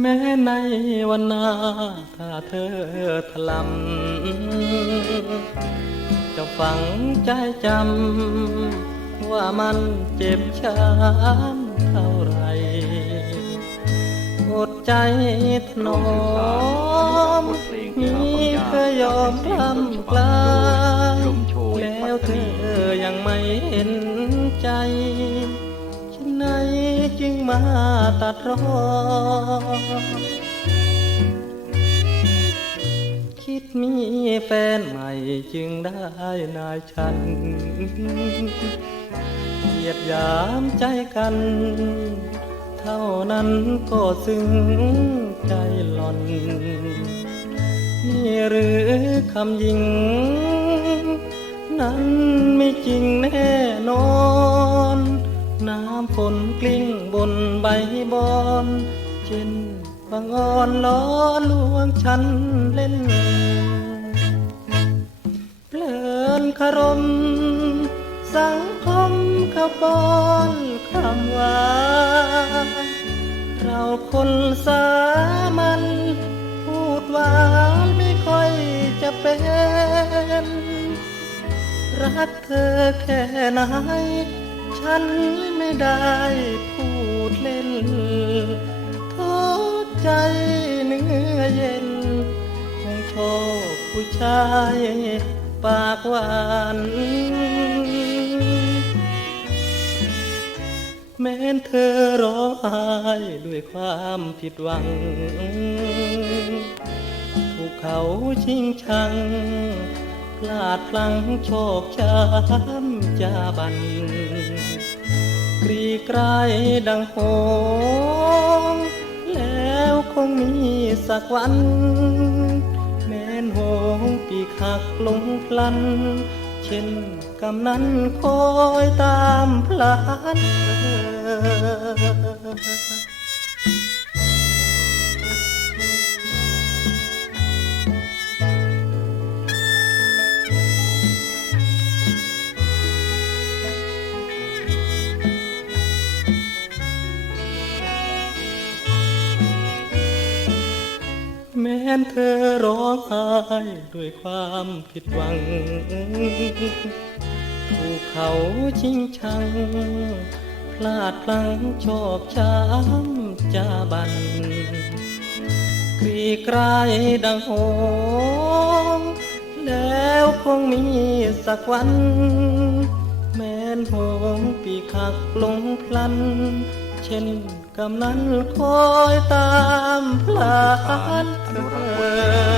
แม้ในวันหน้าถ้าเธอถลำจะฝังใจจำว่ามันเจ็บช้ำเท่าไรอดใจถนอมมีเคยยอมพลำกลาง ตัดรอ คิดมีแฟนใหม่จึงได้นายฉันเหยียดหยามใจกัน เท่านั้นก็ซึ้งใจหล่อน นี่หรือคำยิง นั้นไม่จริงแน่นอน น้ำฝนกลิ้งบนใบบอนเช่นบางอ่อนล้อลวงฉันเล่นเพลินคารม สังคมขบอนคำว่าเราคนสามัญพูดหวานไม่ค่อยจะเป็น รักเธอแค่ไหน ฉันไม่ได้พูดเล่นท้อใจเนื้อเย็น คงชอบผู้ชายปากหวานแม้นเธอร้องไห้ด้วยความผิดหวัง ถูกเขาชิงชัง พลาดพลั้งโชคช้ำจาบัน กรีกรดังโหงแล้วคงมีสักวัน แม้นโหงปีขักลงพลัน เช่นกำนั้นคอยตามพลันเธอ นเธอร้องไห้ด้วยความผิดหวัง ถูกเขาชิงชัง พลาดพลั้งชอกช้ำจาบันกรีกรายดังโหงแล้วคงมีสักวัน แม้นโหงปีกหักลงพลัน เช่นกำนันคอยตามพลานเธอ